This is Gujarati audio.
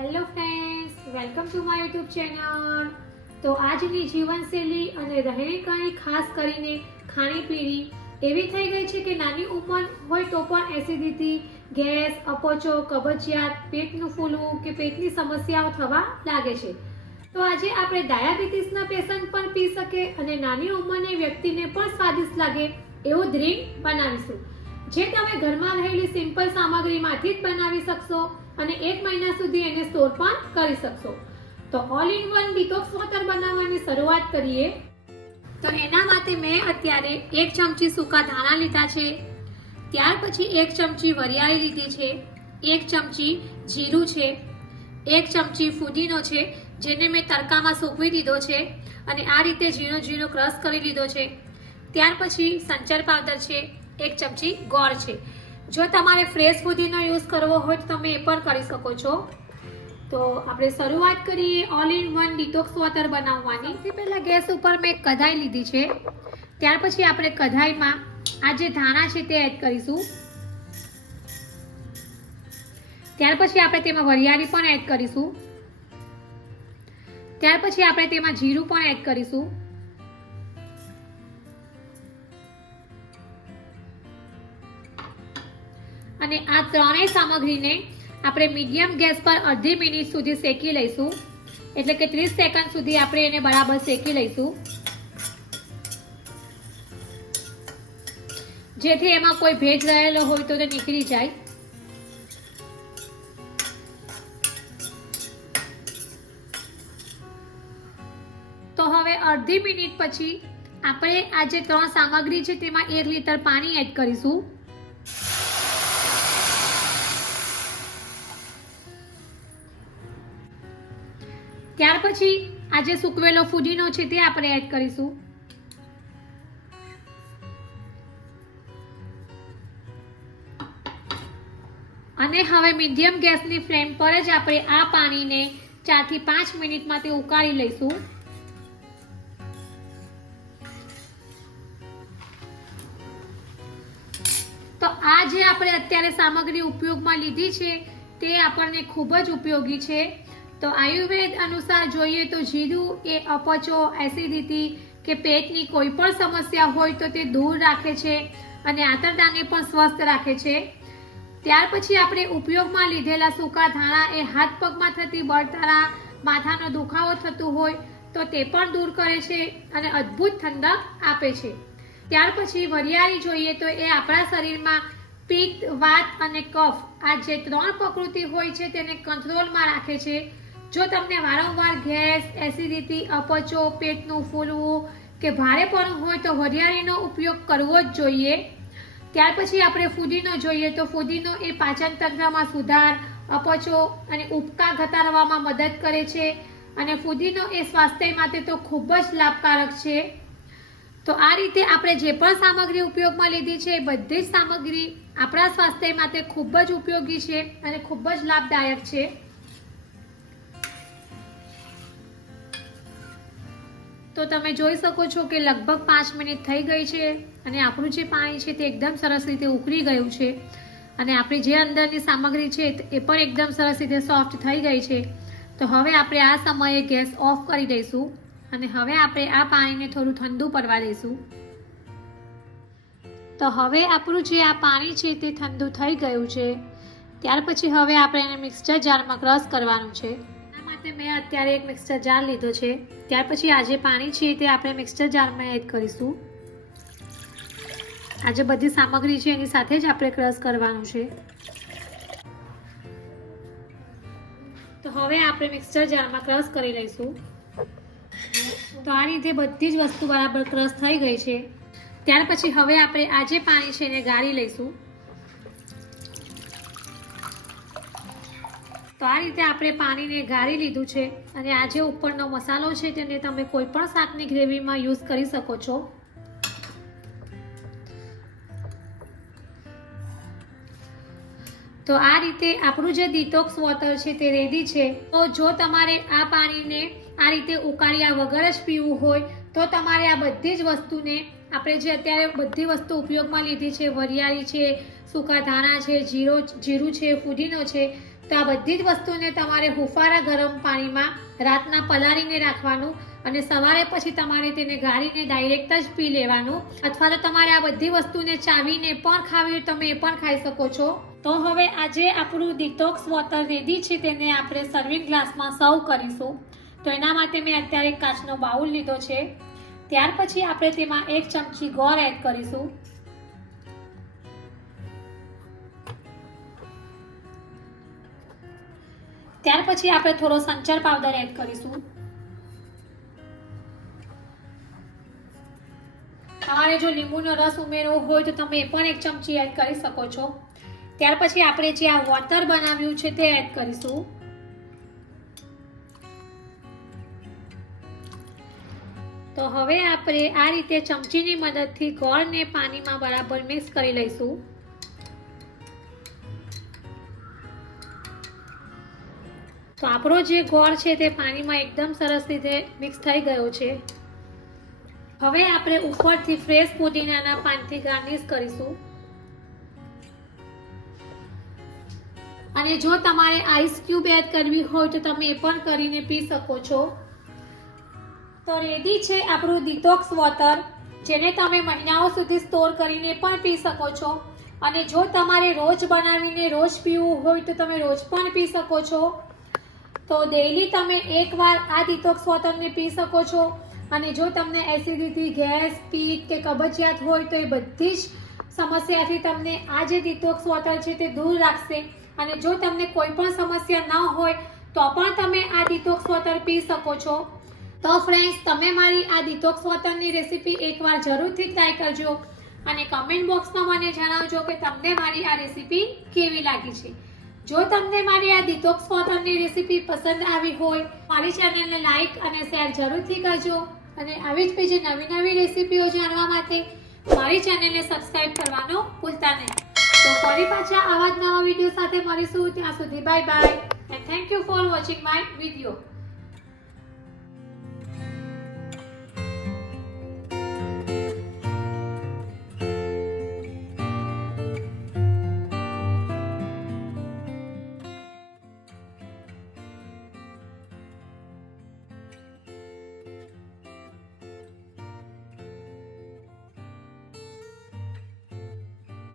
Hello friends welcome to my YouTube channel તો આજની જીવનશૈલી અને રહેણીકરણી ખાસ કરીને ખાણીપીણી એવી થઈ ગઈ છે કે નાની ઉંમર હોય તો પણ એસિડિટી, ગેસ, અપચો, કબજિયાત, પેટનું ફૂલવું કે પેટની સમસ્યાઓ થવા લાગે છે. તો આજે આપણે ડાયાબિટીસના પેશન્ટ પણ પી શકે અને નાની ઉંમરની વ્યક્તિને પણ સ્વાદિષ્ટ લાગે એવું ડ્રિંક બનાવીશું. જે તમે ઘરમાં રહેલી સિમ્પલ સામગ્રીમાંથી જ બનાવી શકશો. અને એક મહિના સુધી એને સ્ટોર કરી શકશો. તો all in one detox water બનાવવાની શરૂઆત કરીએ. તો એના માટે મેં અત્યારે એક ચમચી સૂકા ધાણા લીધા છે. ત્યાર પછી એક ચમચી વરિયાળી લીધી છે. એક ચમચી જીરું છે. એક ચમચી ફુદીનો છે, જેને મેં તડકામાં સૂકવી દીધો છે અને આ રીતે ઝીણો ઝીણો ક્રશ કરી લીધો છે. ત્યાર પછી સંચર પાવડર છે, એક ચમચી ગોળ છે. જો તમારે ફ્રેશ ફુદીનો યુઝ કરવો હોય તો તમે એ પણ કરી શકો છો. તો આપણે શરૂઆત કરીએ all in one detox water બનાવવાની. સૌથી પહેલાં ગેસ ઉપર મેં કઢાઈ લીધી છે. ત્યાર પછી આપણે કઢાઈમાં આ જે ધાણા છે તે એડ કરીશું. ત્યાર પછી આપણે તેમાં વરિયાળી પણ એડ કરીશું. ત્યાર પછી આપણે તેમાં જીરું પણ એડ કરીશું. અને આ ત્રણેય સામગ્રીને આપણે મીડિયમ ગેસ પર અડધી મિનિટ સુધી શેકી લઈશું. એટલે કે ત્રીસ સેકન્ડ સુધી આપણે એને બરાબર શેકી લઈશું. જેથી એમાં કોઈ ભેજ રહેલો હોય તો તે નીકળી જાય. તો હવે અડધી મિનિટ પછી આપણે આ જે ત્રણ સામગ્રી છે તેમાં એક લીટર પાણી એડ કરીશું. ત્યાર પછી આ જે સૂકવેલો ફુદીનો છે તે આપણે એડ કરીશું. અને હવે મીડિયમ ગેસની ફ્લેમ પર જ આપણે આ પાણીને ચારથી પાંચ મિનિટમાં તે ઉકાળી લઈશું. તો આ જે આપણે અત્યારે સામગ્રી ઉપયોગમાં લીધી છે તે આપણને ખૂબ જ ઉપયોગી છે. તો આયુર્વેદ અનુસાર જોઈએ તો જીરું એ અપચો, એસિડિટી કે પેટની કોઈ પણ સમસ્યા હોય તો તે દૂર રાખે છે અને આંતરડાને પણ સ્વસ્થ રાખે છે. ત્યાર પછી આપણે ઉપયોગમાં લીધેલા સૂકા ધાણા એ હાથ પગમાં થતી બળતરા, માથાનો દુખાવો થતું હોય તો તે પણ દૂર કરે છે અને અદ્ભુત ઠંડક આપે છે. ત્યાર પછી વરિયાળી જોઈએ તો એ આપણા શરીરમાં પિત્ત, વાત અને કફ આ જે ત્રણ પ્રકૃતિ હોય છે તેને કંટ્રોલમાં રાખે છે. જો તમને વારંવાર ગેસ, એસિડિટી, અપચો, પેટનું ફૂલવું કે ભારેપણું હોય તો વરિયાળીનો ઉપયોગ કરવો જ જોઈએ. ત્યાર પછી આપણે ફુદીનો જોઈએ તો ફુદીનો એ પાચન તંત્રમાં સુધાર, અપચો અને ઉપકા ઘટાડવામાં મદદ કરે છે અને ફુદીનો એ સ્વાસ્થ્ય માટે તો ખૂબ જ લાભકારક છે. તો આ રીતે આપણે જે પણ સામગ્રી ઉપયોગમાં લીધી છે એ બધી જ સામગ્રી આપણા સ્વાસ્થ્ય માટે ખૂબ જ ઉપયોગી છે અને ખૂબ જ લાભદાયક છે. તો તમે જોઈ શકો છો કે લગભગ પાંચ મિનિટ થઈ ગઈ છે અને આપણું જે પાણી છે તે એકદમ સરસ રીતે ઉકળી ગયું છે. અને આપણી જે અંદરની સામગ્રી છે એ પણ એકદમ સરસ રીતે સોફ્ટ થઈ ગઈ છે. તો હવે આપણે આ સમયે ગેસ ઓફ કરી દઈશું અને હવે આપણે આ પાણીને થોડું ઠંડુ પડવા દઈશું. તો હવે આપણું જે આ પાણી છે તે ઠંડુ થઈ ગયું છે. ત્યાર પછી હવે આપણે એને મિક્સચર જારમાં ક્રશ કરવાનું છે. માટે મેં અત્યારે એક મિક્સર જાર લીધો છે. ત્યાર પછી આજે પાણી છે તે આપણે મિક્સર જારમાં એડ કરીશું. આજે બધી સામગ્રી છે એની સાથે જ આપણે ક્રશ કરવાનું છે. તો હવે આપણે મિક્સચર જારમાં ક્રશ કરી લઈશું. તો આ રીતે બધી જ વસ્તુ બરાબર ક્રશ થઈ ગઈ છે. ત્યાર પછી હવે આપણે આ જે પાણી છે એને ગાળી લઈશું. તો આ રીતે આપણે પાણીને ગાળી લીધું છે અને આ જે ઉપરનો મસાલો છે તેને તમે કોઈ પણ શાકની ગ્રેવીમાં યુઝ કરી શકો છો. તો આ રીતે આપણું જે ડિટોક્સ વોટર છે તે રેડી છે. તો જો તમારે આ પાણીને આ રીતે ઉકાળ્યા વગર જ પીવું હોય, તો તમારે આ બધી જ વસ્તુને આપણે જે અત્યારે બધી વસ્તુ ઉપયોગમાં લીધી છે, વરિયાળી છે, સૂકા ધાણા છે, જીરો, જીરું છે ફુદીનો છે તો આ બધી જ વસ્તુને તમારે હુફારા ગરમ પાણીમાં રાતના પલાળીને રાખવાનું અને સવારે પછી તમારે તેને ગાળીને ડાયરેક્ટ જ પી લેવાનું. અથવા તો તમારે આ બધી વસ્તુને ચાવીને પણ ખાવી તમે એ પણ ખાઈ શકો છો. તો હવે આજે આપણું ડિટોક્સ વોટર રેડી છે તેને આપણે સર્વિંગ ગ્લાસમાં સર્વ કરીશું. તો એના માટે મેં અત્યારે કાચનો બાઉલ લીધો છે. ત્યાર પછી આપણે તેમાં એક ચમચી ગોળ એડ કરીશું. ત્યાર પછી આપણે થોડો સંચર પાવડર એડ કરીશું. તમારે જો લીંબુનો રસ ઉમેરવો હોય તો તમે એ પણ એક ચમચી એડ કરી શકો છો. ત્યાર પછી આપણે જે આ વોટર બનાવ્યું છે તે એડ કરીશું. તો હવે આપણે આ રીતે ચમચીની મદદથી ગોળને પાણીમાં બરાબર મિક્સ કરી લઈશું. તો આપણો જે ગોળ છે તે પાણીમાં એકદમ સરસ રીતે મિક્સ થઈ ગયો છે. હવે આપણે ઉપરથી ફ્રેશ પુદીનાના પાનથી ગાર્નિશ કરીશું. અને જો તમારે આઈસ ક્યુબ એડ કરવી હોય તો તમે એ પણ કરીને પી શકો છો. તો રેડી છે આપણું ડિટોક્સ વોટર જેને તમે મહિનાઓ સુધી સ્ટોર કરીને પણ પી શકો છો. અને જો તમારે રોજ બનાવીને રોજ પીવું હોય તો તમે રોજ પણ પી શકો છો. તો ડેઈલી તમે એકવાર આ ડિટોક્સ વોટરને પી શકો છો. અને જો તમને એસિડિટી ગેસ પીટ કે કબજિયાત હોય તો એ બધી જ સમસ્યાથી તમને આ જે ડિટોક્સ વોટર છે તે દૂર રાખશે. અને જો તમને કોઈ પણ સમસ્યા ન હોય, તો પણ તમે આ ડિટોક્સ વોટર પી શકો છો. તો ફ્રેન્ડ્સ તમે મારી આ ડિટોક્સ વોટરની રેસીપી એકવાર જરૂરથી ટ્રાય કરજો. અને કમેન્ટ બોક્સમાં મને જણાવજો કે તમને મારી આ રેસીપી કેવી લાગી છે. જો તમને મારી આ ડિટોક્સ વોટરની રેસીપી પસંદ આવી હોય, મારી ચેનલને લાઈક અને શેર જરૂરથી કરજો. અને આવી જ બીજી નવી નવી રેસીપીઓ જાણવા માટે મારી ચેનલને સબસ્ક્રાઇબ કરવાનો ભૂલતા નહીં. તો ફરી પાછા આવા જ નવા વીડિયો સાથે મળીશું. ત્યાં સુધી bye bye and thank you for watching my video